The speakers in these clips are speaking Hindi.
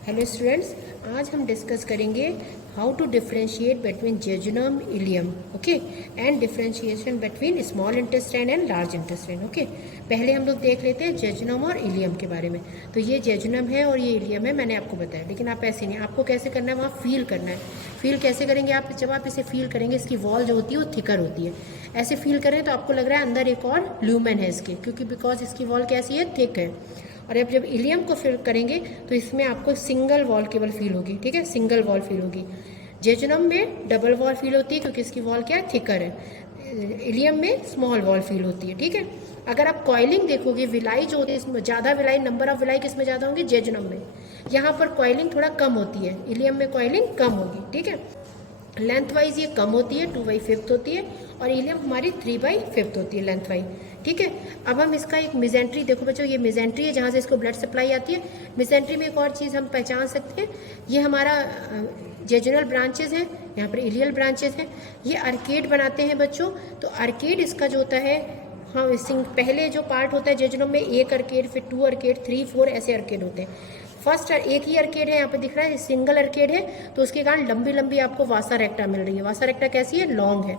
हेलो स्टूडेंट्स, आज हम डिस्कस करेंगे how to differentiate between jejunum ileum, okay, and differentiation between small intestine and large intestine. Okay, पहले हम लोग देख लेते हैं जेजुनम और इलियम के बारे में। तो ये जेजुनम है और ये इलियम है, मैंने आपको बताया, लेकिन आप ऐसे नहीं, आपको कैसे करना है, वहाँ फील करना है। फील कैसे करेंगे आप? जब आप इसे फील करेंगे, इसकी वॉल जो होती है वो थिकर होती है। ऐसे फील करें तो आपको लग रहा है अंदर एक और ल्यूमेन है इसके, क्योंकि बिकॉज इसकी वॉल कैसी है, थिक है। और अब जब इलियम को फिल करेंगे तो इसमें आपको सिंगल वॉल केवल फील होगी, ठीक है, सिंगल वॉल फील होगी। जेजुनम में डबल वॉल फील होती है क्योंकि इसकी वॉल क्या है, थिकर है। इलियम में स्मॉल वॉल फील होती है, ठीक है। अगर आप कॉइलिंग देखोगे, विलाई जो होती है इसमें ज़्यादा विलाई, नंबर ऑफ विलाई किसमें ज़्यादा होंगी, जेजुनम में। यहाँ पर कॉइलिंग थोड़ा कम होती है, इलियम में कॉइलिंग कम होगी, ठीक है। लेंथ वाइज ये कम होती है, 2/5 होती है, और इलियम हमारी 3/5 होती है लेंथ वाइज, ठीक है। अब हम इसका एक मिजेंट्री देखो बच्चों, ये मिजेंट्री है जहाँ से इसको ब्लड सप्लाई आती है। मिजेंट्री में एक और चीज़ हम पहचान सकते हैं, ये हमारा जेजुनल ब्रांचेस हैं, यहाँ पर इलियल ब्रांचेस हैं। ये आर्केड बनाते हैं बच्चों। तो आर्केड इसका जो होता है, हाँ, पहले जो पार्ट होता है जेजुनम में, एक आर्केड, फिर 2 आर्केड, 3, 4 ऐसे आर्केड होते हैं। फर्स्ट एक ही आर्केड है, यहाँ पे दिख रहा है सिंगल आर्केड है, तो उसके कारण लंबी लंबी आपको वासा रेक्टा मिल रही है। वासा रेक्टा कैसी है, लॉन्ग है।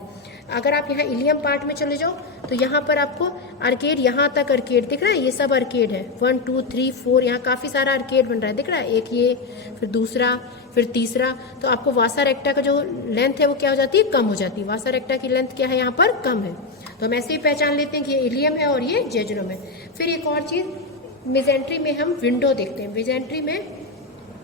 अगर आप यहाँ इलियम पार्ट में चले जाओ तो यहाँ पर आपको आर्केड, यहाँ तक आर्केड दिख रहा है, ये सब आर्केड है, 1 2 3 4, यहाँ काफ़ी सारा आर्केड बन रहा है, दिख रहा है, एक ये, फिर दूसरा, फिर तीसरा। तो आपको वासा रेक्टा का जो लेंथ है वो क्या हो जाती है, कम हो जाती है। वासा रेक्टा की लेंथ क्या है, यहाँ पर कम है। तो हम ऐसे ही पहचान लेते हैं कि ये इलियम है और ये जेजुनम है। फिर एक और चीज़, मिजेंट्री में हम विंडो देखते हैं। मिजेंट्री में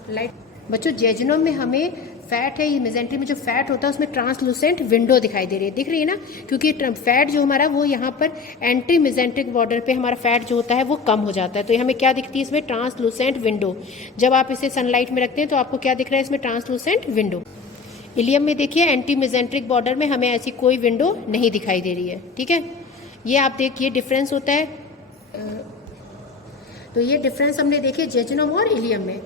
लाइट बच्चों, जेजुनम में हमें फैट है, ये मिजेंट्री में जो फैट होता है उसमें ट्रांसलूसेंट विंडो दिखाई दे रही है, दिख रही है ना, क्योंकि फैट जो हमारा वो यहाँ पर एंटी मिजेंट्रिक बॉर्डर पे हमारा फैट जो होता है वो कम हो जाता है। तो हमें क्या दिखती है इसमें, ट्रांसलूसेंट विंडो। जब आप इसे सनलाइट में रखते हैं तो आपको क्या दिख रहा है इसमें, ट्रांसलूसेंट विंडो। इलियम में देखिए एंटी मिजेंट्रिक बॉर्डर में हमें ऐसी कोई विंडो नहीं दिखाई दे रही है, ठीक है। ये आप देखिए डिफरेंस होता है। तो ये डिफरेंस हमने देखे जेजुनम और इलियम में।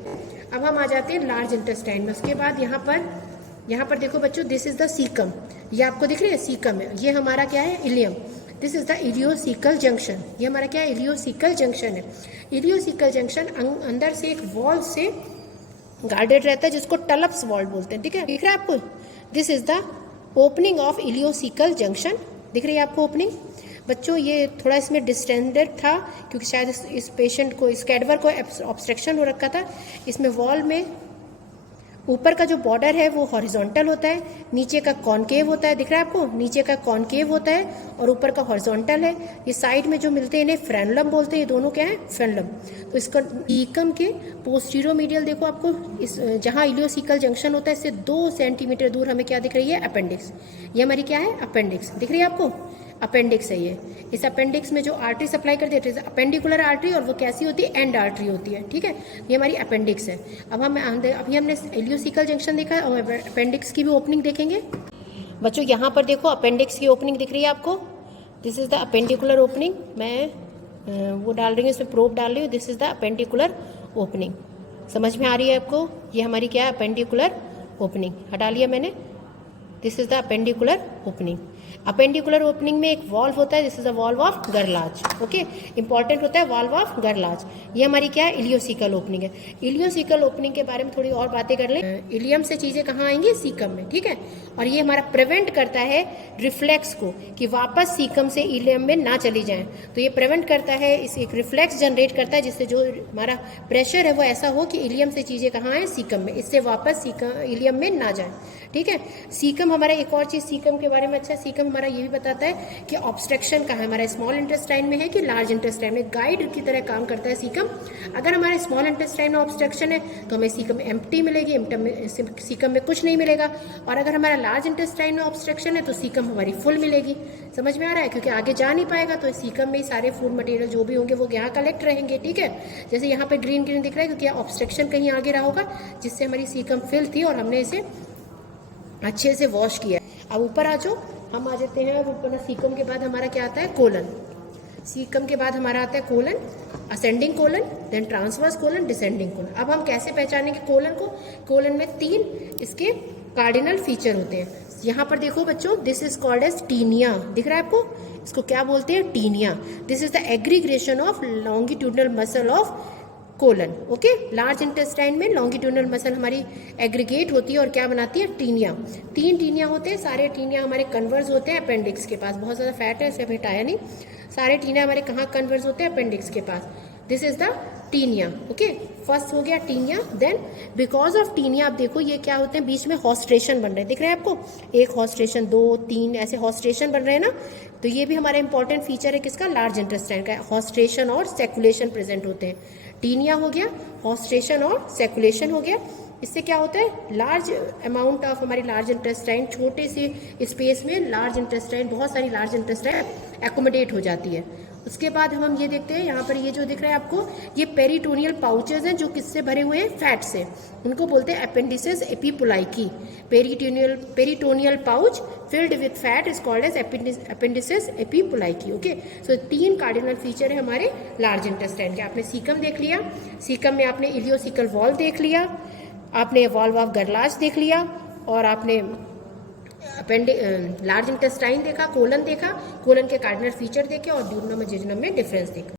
अब हम आ जाते हैं लार्ज इंटेस्टाइन में। उसके बाद यहाँ पर देखो बच्चों, दिस इज द सीकम, ये आपको दिख रही है, सीकम है। ये हमारा क्या है, ileum. This is the ileocecal junction, ये हमारा क्या है, इलियोसिकल जंक्शन है। इलियोसिकल जंक्शन अंदर से एक वॉल से गार्डेड रहता है, जिसको टलप्स वॉल बोलते हैं, ठीक है, दिख रहा है आपको। This is the opening of ileocaecal junction, दिख रही है आपको ओपनिंग। बच्चों ये थोड़ा इसमें डिस्टेंडेड था क्योंकि शायद इस पेशेंट को, इस कैडवर को ऑब्स्ट्रक्शन हो रखा था। इसमें वॉल में ऊपर का जो बॉर्डर है वो हॉरिजॉन्टल होता है, नीचे का कॉनकेव होता है, दिख रहा है आपको, नीचे का कॉनकेव होता है और ऊपर का हॉरिजॉन्टल है। ये साइड में जो मिलते हैं इन्हें फ्रेनलम बोलते हैं, ये दोनों क्या है, फ्रेनलम। तो इसका सीकम के पोस्टीरियर मीडियल देखो आपको, इस जहाँ इलियोसिकल जंक्शन होता है इससे 2 सेंटीमीटर दूर हमें क्या दिख रही है, अपेंडिक्स। ये हमारी क्या है, अपेंडिक्स, दिख रही है आपको, अपेंडिक्स है ये। इस अपेंडिक्स में जो आर्टरी सप्लाई कर देते हैं, अपेंडिकुलर आर्टरी, और वो कैसी होती है, एंड आर्टरी होती है, ठीक है। ये हमारी अपेंडिक्स है। अब अभी हमने इलियोसिकल जंक्शन देखा है, और अपेंडिक्स की भी ओपनिंग देखेंगे। बच्चों यहाँ पर देखो अपेंडिक्स की ओपनिंग दिख रही है आपको, this is the appendicular opening. मैं वो डाल रही हूँ, इसमें प्रोब डाल रही हूँ, this is the appendicular opening. समझ में आ रही है आपको, ये हमारी क्या है, अपेंडिकुलर ओपनिंग। हटा लिया मैंने, this is the appendicular opening. Appendicular opening में एक वॉल्व होता है, this is the valve of Gerlach, okay, important होता है वॉल्व ऑफ गरलाज। ये हमारी क्या है, इलियोसिकल ओपनिंग है। इलियोसिकल ओपनिंग के बारे में थोड़ी और बातें कर लें। इलियम से चीजें कहाँ आएंगी, सीकम में, ठीक है। और ये हमारा प्रिवेंट करता है रिफ्लेक्स को कि वापस सीकम से इलियम में ना चली जाए। तो ये प्रिवेंट करता है, इस एक रिफ्लेक्स जनरेट करता है जिससे जो हमारा प्रेशर है वो ऐसा हो कि इलियम से चीजें कहाँ आए, सीकम में, इससे वापस इलियम में ना जाए, ठीक है। सीकम हमारा, एक और चीज सीकम के बारे में, अच्छा, सीकम हमारा ये भी बताता है कि ऑब्स्ट्रक्शन कहाँ है, हमारा स्मॉल इंटेस्टाइन में है कि लार्ज इंटेस्टाइन में। गाइड की तरह काम करता है सीकम। अगर हमारे स्मॉल इंटेस्टाइन में ऑब्स्ट्रक्शन है तो हमें सीकम एम्प्टी मिलेगी, सीकम में कुछ नहीं मिलेगा। और अगर हमारा लार्ज इंटेस्टाइन में ऑब्स्ट्रक्शन है तो सीकम हमारी फुल मिलेगी। समझ में आ रहा है, क्योंकि आगे जा नहीं पाएगा, तो सीकम में ही सारे फूड मटेरियल जो भी होंगे वो यहाँ कलेक्ट रहेंगे, ठीक है। जैसे यहाँ पर ग्रीन ग्रीन दिख रहा है क्योंकि ऑब्स्ट्रक्शन कहीं आगे रहा होगा जिससे हमारी सीकम फिल थी और हमने इसे अच्छे से वॉश किया। अब ऊपर आ जाओ, हम आ जाते हैं। अब ऊपर सीकम के बाद हमारा क्या आता है, कोलन। सीकम के बाद हमारा आता है colon, ascending colon, then transverse colon, descending colon. अब हम कैसे पहचानेंगे कोलन को? कोलन में 3 इसके कार्डिनल फीचर होते हैं। यहाँ पर देखो बच्चों, this is called as taenia, दिख रहा है आपको, इसको क्या बोलते हैं, taenia. This is the aggregation of longitudinal muscle of colon. Okay, large intestine में लॉन्गिट्यूडनल मसल हमारी एग्रीगेट होती है और क्या बनाती है, टीनिया। 3 टीनिया होते हैं, सारे टीनिया हमारे कन्वर्स होते हैं अपेंडिक्स के पास। बहुत ज़्यादा फैट है, इसे हटाया नहीं। सारे टीनिया हमारे कहाँ कन्वर्स होते हैं, अपेंडिक्स के पास। This is the taenia. Okay, first हो गया taenia. Then because of taenia आप देखो ये क्या होते हैं, बीच में हॉस्ट्रेशन बन रहे हैं, दिख रहे हैं आपको, एक हॉस्ट्रेशन, 2 3 ऐसे हॉस्ट्रेशन बन रहे हैं ना। तो ये भी हमारा इंपॉर्टेंट फीचर है किसका, लार्ज इंटेस्टाइन का। हॉस्ट्रेशन और सेकुलेशन प्रेजेंट होते हैं। टीनिया हो गया, हॉस्ट्रेशन और सेकुलेशन हो गया। इससे क्या होता है, लार्ज अमाउंट ऑफ हमारी लार्ज इंटेस्टाइन, छोटे से स्पेस में लार्ज इंटेस्टाइन, बहुत सारी लार्ज इंटेस्टाइन एकोमोडेट हो जाती है। उसके बाद हम ये देखते हैं, यहाँ पर ये जो दिख रहा है आपको, ये पेरिटोनियल पाउचेज हैं जो किससे भरे हुए हैं, फैट से। उनको बोलते हैं appendices epiploicae. Peritoneal pouch filled with fat is called as appendices epiploicae. Okay, so 3 cardinal feature है हमारे लार्ज इंटेस्टाइन के। आपने सीकम देख लिया, सीकम में आपने इलियोसिकल वॉल देख लिया, आपने वॉल्व ऑफ गर्लाच देख लिया, और आपने लार्ज इंटेस्टाइन देखा, कोलन देखा, कोलन के कार्डिनल फीचर देखे, और ड्यूडेनम और जेजुनम में डिफरेंस देखा।